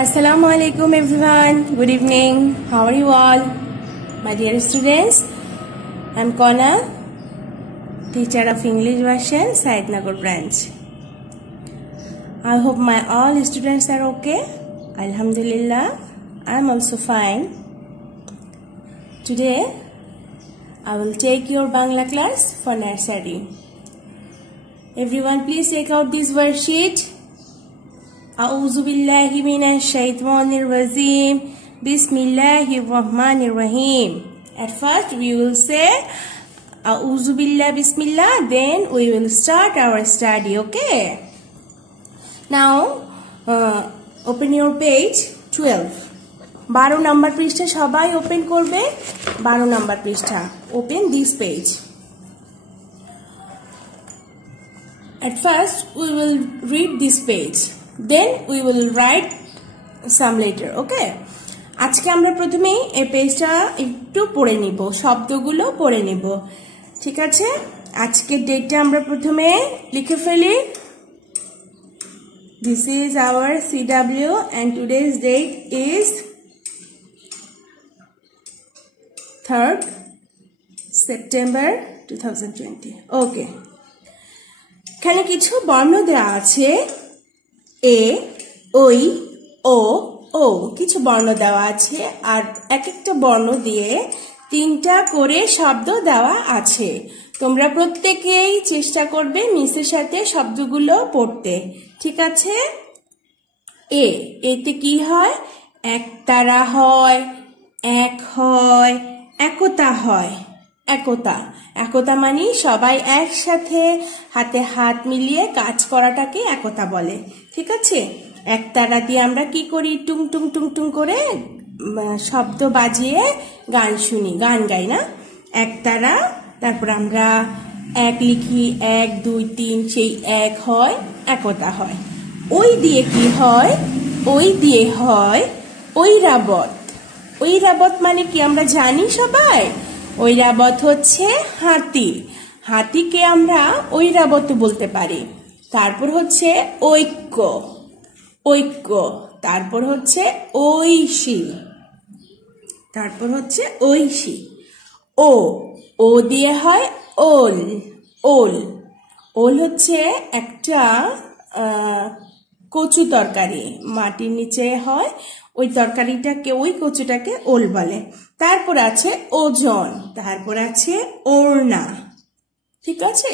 Assalamu alaikum everyone. Good evening. How are you all? My dear students, I am Kona, teacher of English version, Saidnagar branch. I hope my all students are okay. Alhamdulillah, I am also fine. Today, I will take your Bangla class for nursery. Everyone, please take out this worksheet. A'udhu billahi minash shaitanir rajim. Bismillahir rahmanir rahim. At first we will say A'udhu billahi bismillah, then we will start our study, okay? Now open your page 12. 12 number পৃষ্ঠা সবাই open করবে। 12 number পৃষ্ঠা, open this page. At first we will read this page. Then we will write some letter, okay? আজকে আমরা প্রথমেই এই পেজটা একটু পড়ে নিব, শব্দগুলো পড়ে নিব, ঠিক আছে? আজকের ডেটটা আমরা প্রথমে লিখে ফেলি। This is our CW and today's date is 3rd September 2020. Okay. এখানে কিছু বর্ণ দেওয়া আছে, এ, ওই, ও, ও, কিছু বর্ণ দেওয়া আছে আর এক একটা বর্ণ দিয়ে 3টা করে শব্দ দেওয়া আছে। তোমরা প্রত্যেকেই চেষ্টা করবে মিসের সাথে শব্দগুলো পড়তে, ঠিক আছে? এ, এতে কি হয়? একতারা হয়, এক হয়, একতা হয়। একতা, একতা মানে সবাই একসাথে হাতে হাত মিলিয়ে কাজ করাটাকে একতা বলে, ঠিক আছে? একতারা দিয়ে আমরা কি করি? টুং টুং টুং টুং করে শব্দ বাজিয়ে গান শুনি, গান গাই না? একতারা, তারপর আমরা এক লিখি, 1 2 3, সেই এক হয়, একতা হয়। ওই দিয়ে কি হয়? ওই দিয়ে হয় ঐরাবত। ঐরাবত মানে কি আমরা জানি সবাই? ঐরাবত হচ্ছে হাতি, হাতিকে আমরা ঐরাবত বলতে পারি। তারপর হচ্ছে ঐক্য, ঐক্য, তারপর হচ্ছে ঐশী, তারপর হচ্ছে ঐশী। ও, ও দিয়ে হয় ওল, ওল, ওল হচ্ছে একটা কচু তরকারি, মাটির নিচে হয়, ওই তরকারিটাকে, ওই কচুটাকে ওল বলে। তারপর আছে ওজন, তারপর আছে ওড়না, ঠিক আছে?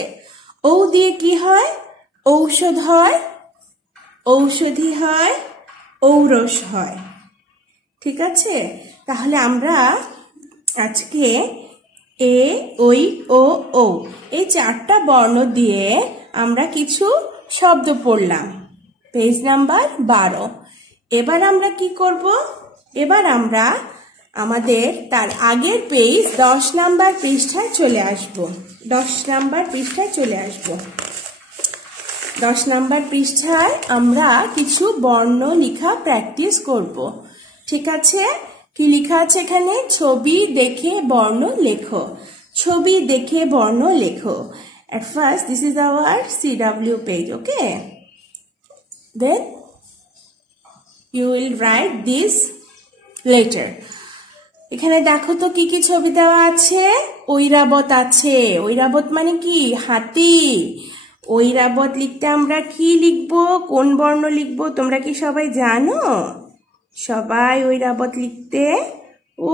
ও দিয়ে কি হয়? ঔষধ হয়, ঔষধি হয়, ঔরস হয়, ঠিক আছে? তাহলে আমরা আজকে এ, ওই, ও, ও, এই 4টা বর্ণ দিয়ে আমরা কিছু শব্দ পড়লাম। Page number 12। এবার আমরা কি করব? এবার আমরা আমাদের তার আগের পেজ 10 নাম্বার পৃষ্ঠায় চলে আসব। 10 নাম্বার পৃষ্ঠায় চলে আসব। 10 নাম্বার পৃষ্ঠায় আমরা কিছু বর্ণ লেখা প্র্যাকটিস করব, ঠিক আছে? কি লেখা আছে এখানে? ছবি দেখে বর্ণ লেখো, ছবি দেখে বর্ণ লেখো। At first this is our CW page, okay? Then you will write this letter. এখানে দেখো তো কি কি ছবি দেওয়া আছে। ঐরাবত আছে, ঐরাবত মানে কি? হাতি। ঐরাবত লিখতে আমরা কি লিখবো? কোন বর্ণ লিখবো? তোমরা কি সবাই জানো? সবাই ঐরাবত লিখতে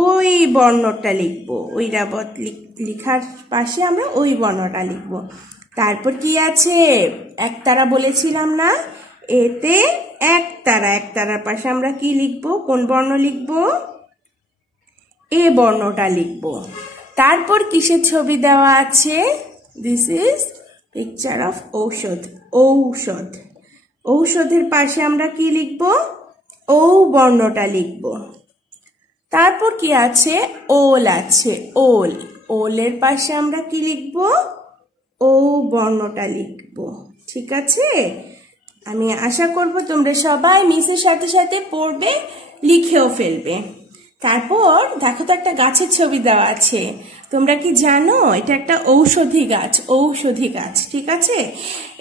ওই বর্ণটা লিখবো, ঐরাবত লিখার পাশে আমরা ওই বর্ণটা লিখবো। তারপর কি আছে? একতারা বলেছিলাম না? এতে একতারা, একতারার পাশে আমরা কি লিখবো? কোন বর্ণ লিখবো? এ বর্ণটা লিখবো। তারপর কিসের ছবি দেওয়া আছে? দিস ইজ পিকচার অফ ঔষধ, ঔষধ। ঔষধের পাশে আমরা কি লিখবো? ও বর্ণটা লিখবো। তারপর কি আছে? ওল আছে, ওল, ওলের পাশে আমরা কি লিখবো? ও বর্ণটা লিখবো, ঠিক আছে? আমি আশা করব তোমরা সবাই মিসের সাথে সাথে পড়বে, লিখেও ফেলবে। তারপর দেখো তো একটা গাছের ছবি দেওয়া আছে। তোমরা কি জানো এটা একটা ঔষধি গাছ? ঔষধি গাছ, ঠিক আছে?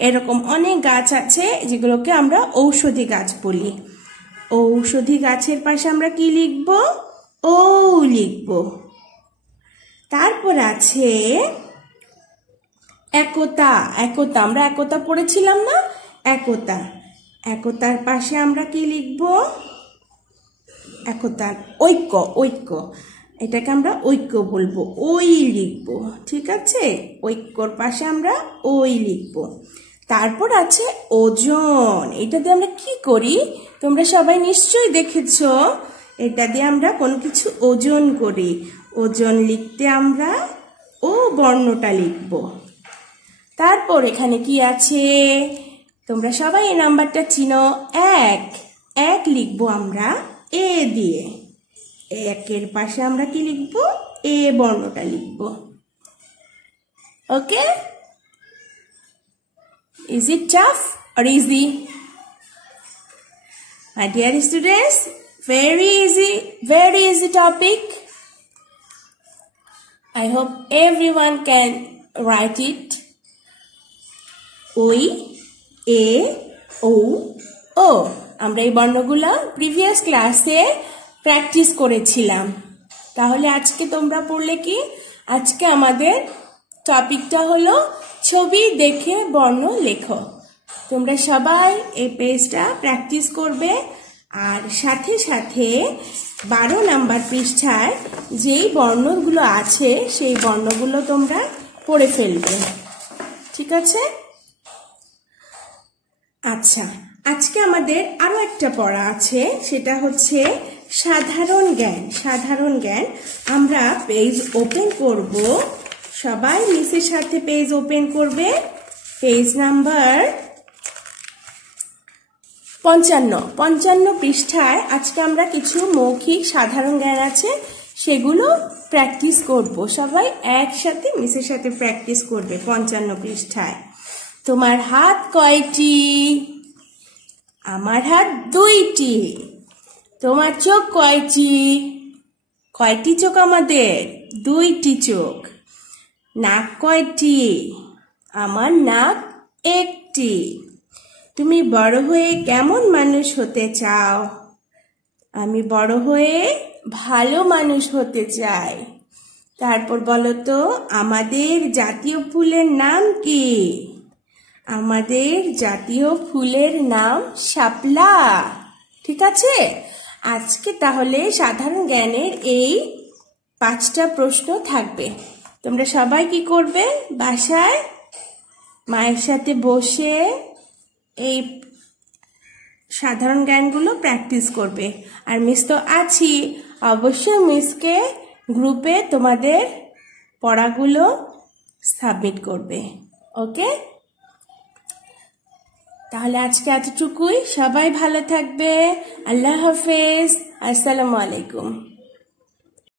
এরকম অনেক গাছ আছে যেগুলোকে আমরা ঔষধি গাছ বলি। ঔষধি গাছের পাশে আমরা কি লিখব? ও লিখব। তারপর আছে একতা। একতা, আমরা একতা পড়েছিলাম না? একতা, একতার পাশে আমরা কি লিখব? একতার ঐক্য, ঐক্য, এটাকে আমরা ঐক্য বলবো, ওই লিখব। ঠিক আছে, ঐক্যর পাশে আমরা ওই লিখব। তারপর আছে ওজন। এটা দিয়ে আমরা কি করি? তোমরা সবাই নিশ্চয়ই দেখেছো, এটা দিয়ে আমরা কোনো কিছু ওজন করি। ওজন লিখতে আমরা ও বর্ণটা লিখব। তারপর এখানে কি আছে? তোমরা সবাই এই নাম্বারটা চিনো, এক। এক লিখবো আমরা এ দিয়ে। একের পাশে আমরা কি লিখব? এ বর্ণটা লিখব। ওকে? Is it tough or easy? My dear students, very easy topic. I hope everyone can write it. ওই, এ, ও, ও। আমরা এই বর্ণগুলো প্রিভিয়াস ক্লাসে প্র্যাকটিস করেছিলাম। তাহলে আজকে তোমরা পড়লে কি? আজকে আমাদের টপিকটা হলো ছবি দেখে বর্ণ লেখো। তোমরা সবাই এই পেজটা প্র্যাকটিস করবে, আর সাথে সাথে 12 নাম্বার পৃষ্ঠায় যেই বর্ণগুলো আছে সেই বর্ণগুলো তোমরা পড়ে ফেলবে। ঠিক আছে? আচ্ছা, আজকে আমাদের আরো একটা পড়া আছে, সেটা হচ্ছে সাধারণ জ্ঞান। সাধারণ জ্ঞান। আমরা পেজ ওপেন করব, সবাই মিসের সাথে পেজ ওপেন করবে। পেজ নাম্বার 55 পৃষ্ঠায় আজকে আমরা কিছু মৌখিক সাধারণ জ্ঞান আছে, সেগুলো প্র্যাকটিস করব। সবাই একসাথে মিসের সাথে প্র্যাকটিস করবে। 55 পৃষ্ঠায়। তোমার হাত কয়টি? আমার হাত 2টি। তোমার চোখ কয়টি? কয়টি চোখ আমাদের? 2টি চোখ। নাক কয়টি? আমার নাক 1টি। তুমি বড় হয়ে কেমন মানুষ হতে চাও? আমি বড় হয়ে ভালো মানুষ হতে চাই। তারপর বলো তো, আমাদের জাতীয় ফুলের নাম কি? আমাদের জাতীয় ফুলের নাম শাপলা। ঠিক আছে? আজকে তাহলে সাধারণ জ্ঞানের এই 5টা প্রশ্ন থাকবে। তোমরা সবাই কি করবে? বাসায় মায়ের সাথে বসে এই সাধারণ জ্ঞানগুলো প্র্যাকটিস করবে। আর মিস তো আছি, অবশ্যই মিসকে গ্রুপে তোমাদের পড়াগুলো সাবমিট করবে। ওকে? তাহলে আজকে এতটুকুই। সবাই ভালো থাকবে। আল্লাহ হাফেজ। আসসালামু আলাইকুম।